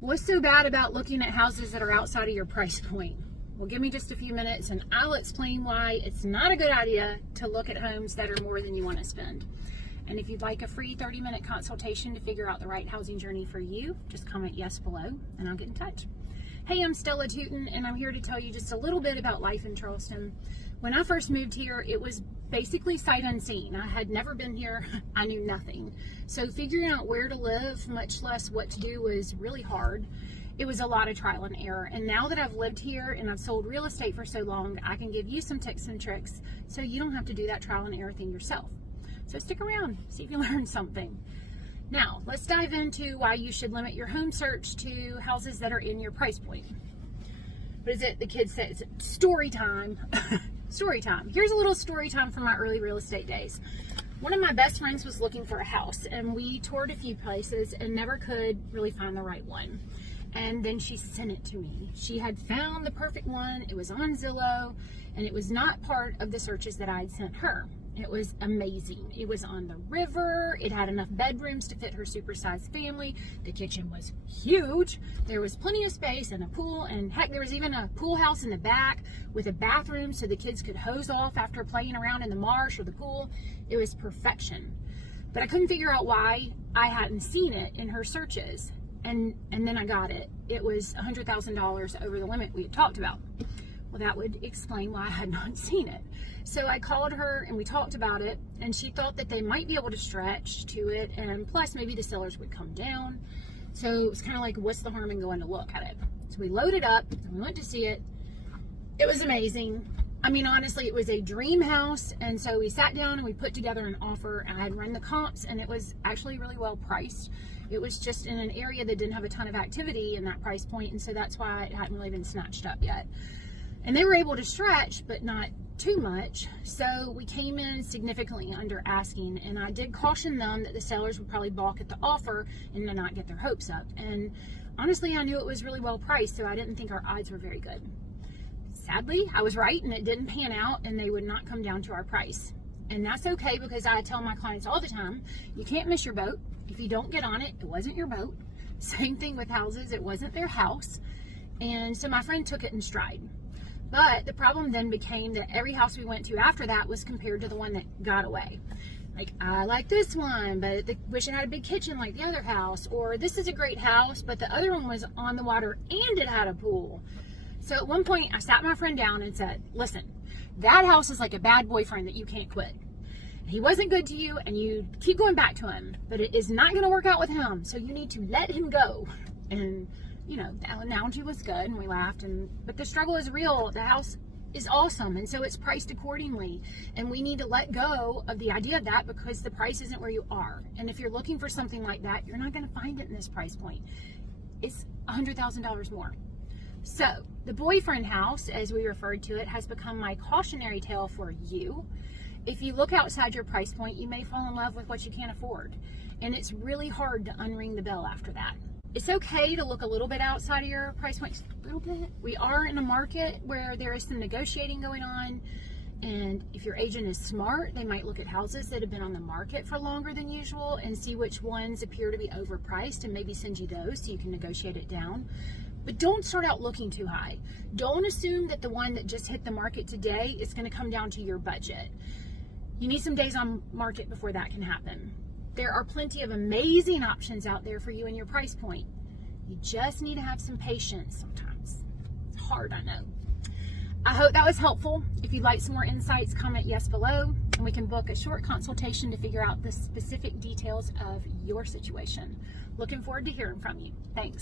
What's so bad about looking at houses that are outside of your price point? Well, give me just a few minutes and I'll explain why it's not a good idea to look at homes that are more than you want to spend. And if you'd like a free 30-minute consultation to figure out the right housing journey for you, just comment yes below and I'll get in touch. Hey, I'm Stella Tootin and I'm here to tell you just a little bit about life in Charleston. When I first moved here, it was basically sight unseen. I had never been here. I knew nothing. So figuring out where to live, much less what to do, was really hard. It was a lot of trial and error. And now that I've lived here and I've sold real estate for so long, I can give you some tips and tricks so you don't have to do that trial and error thing yourself. So stick around, see if you learn something. Now, let's dive into why you should limit your home search to houses that are in your price point. What is it? The kids say it's story time. Story time. Here's a little story time from my early real estate days. One of my best friends was looking for a house and we toured a few places and never could really find the right one. And then she sent it to me. She had found the perfect one. It was on Zillow and it was not part of the searches that I'd sent her. It was amazing. It was on the river. It had enough bedrooms to fit her supersized family. The kitchen was huge. There was plenty of space and a pool, and heck, there was even a pool house in the back with a bathroom so the kids could hose off after playing around in the marsh or the pool. It was perfection. But I couldn't figure out why I hadn't seen it in her searches. And then I got it. It was $100,000 over the limit we had talked about. Well, that would explain why I had not seen it. So I called her and we talked about it, and she thought that they might be able to stretch to it, and plus maybe the sellers would come down. So it was kind of like, what's the harm in going to look at it? So we loaded up and we went to see it. It was amazing. I mean, honestly, it was a dream house. And so we sat down and we put together an offer. I had run the comps and it was actually really well priced. It was just in an area that didn't have a ton of activity in that price point, and so that's why it hadn't really been snatched up yet. And they were able to stretch, but not too much. So we came in significantly under asking, and I did caution them that the sellers would probably balk at the offer and then not get their hopes up. And honestly, I knew it was really well priced, so I didn't think our odds were very good. Sadly, I was right and it didn't pan out, and they would not come down to our price. And that's okay, because I tell my clients all the time, you can't miss your boat. If you don't get on it, it wasn't your boat. Same thing with houses, it wasn't their house. And so my friend took it in stride. But the problem then became that every house we went to after that was compared to the one that got away. Like, I like this one, but wish it had a big kitchen like the other house. Or this is a great house, but the other one was on the water and it had a pool. So at one point I sat my friend down and said, listen, that house is like a bad boyfriend that you can't quit. He wasn't good to you and you keep going back to him, but it is not going to work out with him. So you need to let him go. And you know, the analogy was good and we laughed, but the struggle is real. The house is awesome, and so it's priced accordingly, and we need to let go of the idea of that because the price isn't where you are. And if you're looking for something like that, you're not going to find it in this price point. It's $100,000 more. So the boyfriend house, as we referred to it, has become my cautionary tale for you. If you look outside your price point, you may fall in love with what you can't afford, and it's really hard to unring the bell after that. It's okay to look a little bit outside of your price point, just a little bit. We are in a market where there is some negotiating going on, and if your agent is smart, they might look at houses that have been on the market for longer than usual and see which ones appear to be overpriced and maybe send you those so you can negotiate it down. But don't start out looking too high. Don't assume that the one that just hit the market today is going to come down to your budget. You need some days on market before that can happen. There are plenty of amazing options out there for you in your price point. You just need to have some patience sometimes. It's hard, I know. I hope that was helpful. If you'd like some more insights, comment yes below, and we can book a short consultation to figure out the specific details of your situation. Looking forward to hearing from you. Thanks.